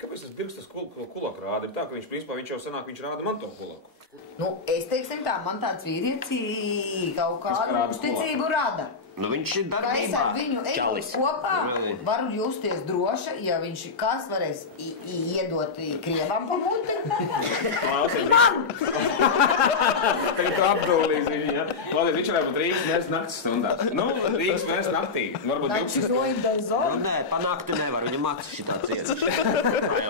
Kāpēc tas pirks tas kulaku rāda? Ir tā, ka viņš, principā, viņš jau sanāk, viņš rāda man to kulaku. Nu, es teiksim tā, man tāds vīrietis kaut kādu uzticību rada. Nu, viņš ir darbībā. Ka es ar viņu ejot kopā varu justies droša, ja viņš kāds varēs iedot krievam pa muti. Man! Tagad tu apdolīs viņu, ja? Klausies, viņš varētu būt Rīgas mēnes nakts stundā. Nu, Rīgas mēnes naktī. Varbūt 12. Nē, pa nakti nevar, viņam acis šitā cieta.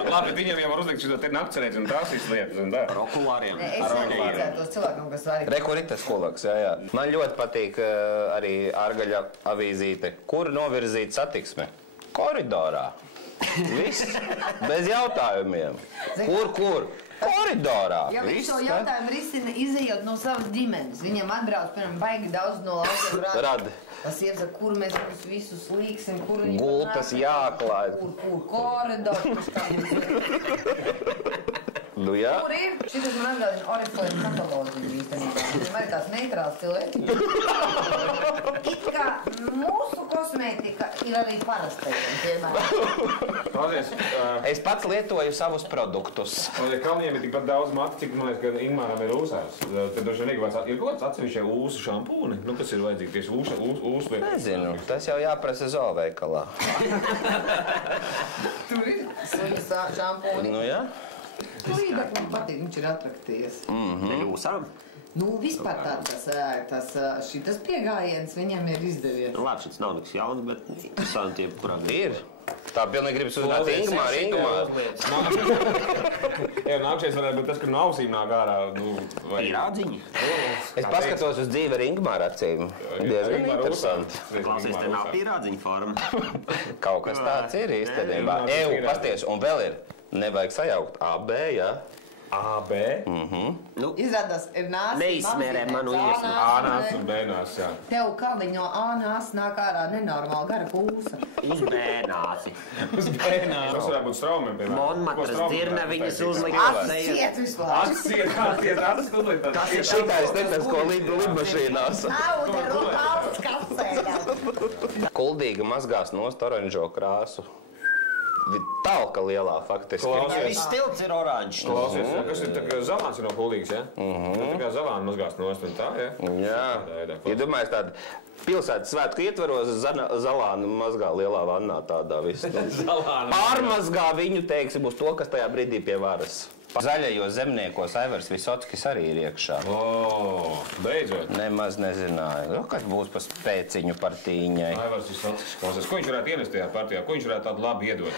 Labi, bet viņam jau var uzlikt šito te naktscerēdzi un tās izlietas un tā. Ar okulāriem. Es neticētu tos cilvēkiem, kas var. Re, kur ir tas kulaks, jā. Man ļoti patīk arī Ārgaļa avīzīte. Kur novirzīt satiksmi? Koridorā. Viss. Bez jautājumiem. Kur? Koridorā. Ja viņš to jautājumu risina izejot no savas ģimenes, viņam atbrauc, piemēram, baigi daudz no laukiem rada. Tas iepsaka, kur mēs visus līksim, kur viņi gultas jāklāj. Kur koridors. Nu jā. Kur ir? Šitas man atgādina oriflēmu patologiju īstenībā. Viņam arī tās neitrāls cilvēki. It kā mūsu kosmētika ir arī parastajiem, piemēram. Klausies, es pats lietoju savus produktus. Kalniem ir tikpat daudz matu, cik, man liekas, ka Ingmāram ir ūsās. Tad droši vien ir kaut kāds atsevišķie ūsu šampūni? Nu, kas ir vajadzīgi tieši ūsu lietas? Nezinu, tas jau jāprasa zooveikalā. Tur ir suņas šampūni. Nu jā. Līdāk man patīk, viņš ir atrakties. Jūsām? Nu, vispār šitas piegājiens viņam ir izdevies. Labi, šis nav nekas jauns, bet interesanti jebkurā. Ir. Tā pilnīgi gribas uzzināt Ingmāru. Jā, nākšies varētu būt tas, ka no ausīm nāk ārā. Ir ādziņi. Es paskatos uz dzīvi ar Ingmāru acīm. Diezgan interesanti. Klausies, te nav pierādziņa forma. Kaut kas tāds ir īstenībā. Pasties, un vēl ir. Nevajag sajaukt AB, jā? AB? Izrādās, ir nāsi. Neizsmērē manu iesmu. A nāsi un B nāsi, jā. Tev kādiņ no A nāsi nāk ārā nenormāli gara pūsa. Uz B nāsi. Uz B nāsi. Tas varētu būt straumiem, piemēram. Monmatras dirneviņas uzlikt. Atsiet vispār. Atsiet. Tas ir šitais netas, ko lidmašīnās. Nauda rupāls kapsēļā. Kuldīga mazgās nost oranžo krāsu. Talka lielā, faktiski. Viss tilts ir oranžs. Klausies, kas ir tā kā zalāns ir no kuldīgas, ja? Tā kā zalāna mazgās nost un tā, ja? Jā. Ja domājies tāda pilsētas svētku ietvaros, zalāna mazgā lielā vannā tādā visu. Pārmazgā viņu, teiksim, uz to, kas tajā brīdī pie varas. Zaļajos zemniekos Aivars Visockis arī ir iekšā. O, beidzot. Nemaz nezināju. Kas būs pa spēciņu partīņai? Aivars Visockis, klausies, ko viņš varētu ienest tajā partijā? Ko viņš varētu tādu labi iedot?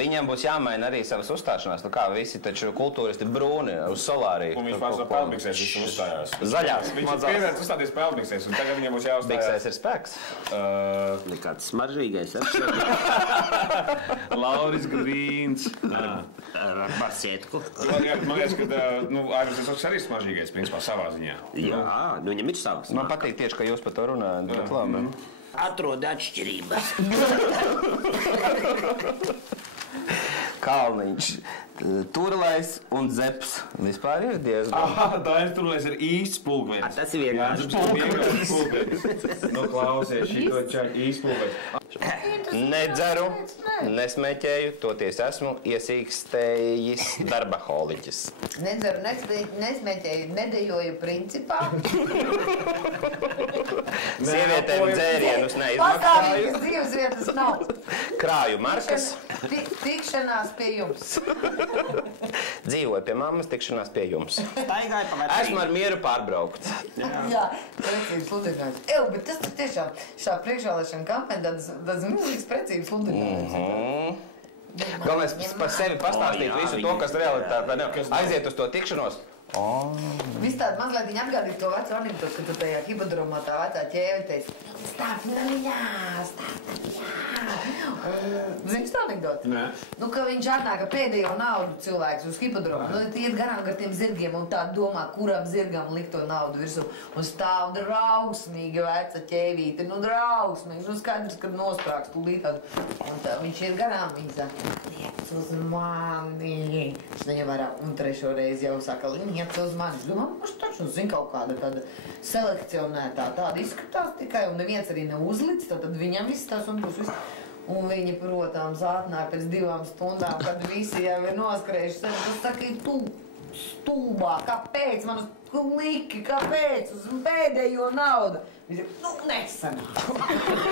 Viņam būs jāmaina arī savas uzstāšanās. Nu kā visi taču kultūristi brūni uz solāriju. Un viņš pārs ar pelnbiksēs visu uzstājās. Zaļās. Viņš ir pievērts uzstāties pelnbiksēs, un tagad viņam būs jāuzstājās. Biksēs ir spēks. Nekāds smaržīgais Lauris Grīns. Ar barsietku. Man liekas, ka Aivars Visockis arī smaržīgais, principā, savā ziņā. Jā, nu viņam ir savs. Man patīk tieši, ka jūs par to runājat, bet labi. Atrod atšķirības. Kalniņš, Turlais un Zeps. Vispār ir diezgan. Tā ir Turlais ir īsts pulkvenis. Tas ir vienkārši pulkvenis. Nu, klausies, šito čaļ īsts pulkvenis. Nedzeru, nesmeķēju, toties esmu iesīkstējis darbaholiķis. Nedzeru, nesmeķēju, nedejoju principā. Sievietēm dzērienus neizmaksāju. Pastāvīgas dzīves vietas nav. Krāju markas. Tikšanās pie jums. Dzīvoju pie mammas, tikšanās pie jums. Staigāju pa vecību. Esmu ar mieru pārbraukts. Jā, precības sludinājums. Bet tas tiešām šā priekšvēlēšana kampaņa tāds milzīgs precības sludinājums. Galvenais par sevi pastāstīt visu to, kas realitāte. Aiziet uz to tikšanos. Viss tāda mazliet viņa apgādīja to vecu anekdotu, ka tu tajā hipodromā tā vecā ķēve teica startnaļā. Zini tā anekdoti? Nē. Nu, ka viņš atnāka pēdējo naudu cilvēks uz hipodromu. Nu, iet garām gar tiem zirgiem un tā domā, kuram zirgam likt to naudu virsū. Un stāv drausmīga veca ķēvīte. Nu, drausmīgi. Nu, skaidrs, ka nosprāks tūlīt. Un tā viņš iet garām, viņa saka, liec uz mani. Viņš neņem vērā. Un trešo reizi jau saka, liec uz mani. Es domāju, viņš taču zin kaut kāda tāda selekcionētā. Tāda izskatās tikai un neviens arī neuzlic. Tad viņam viss tās un būs viss. Un viņi, protams, atnāk pēc 2 stundām, kad visi jau ir noskrējuši sevi. Tas saka, tu stulbā, kāpēc man uz liki, kāpēc uz pēdējo naudu? Viņi saka, nu, nesanāk.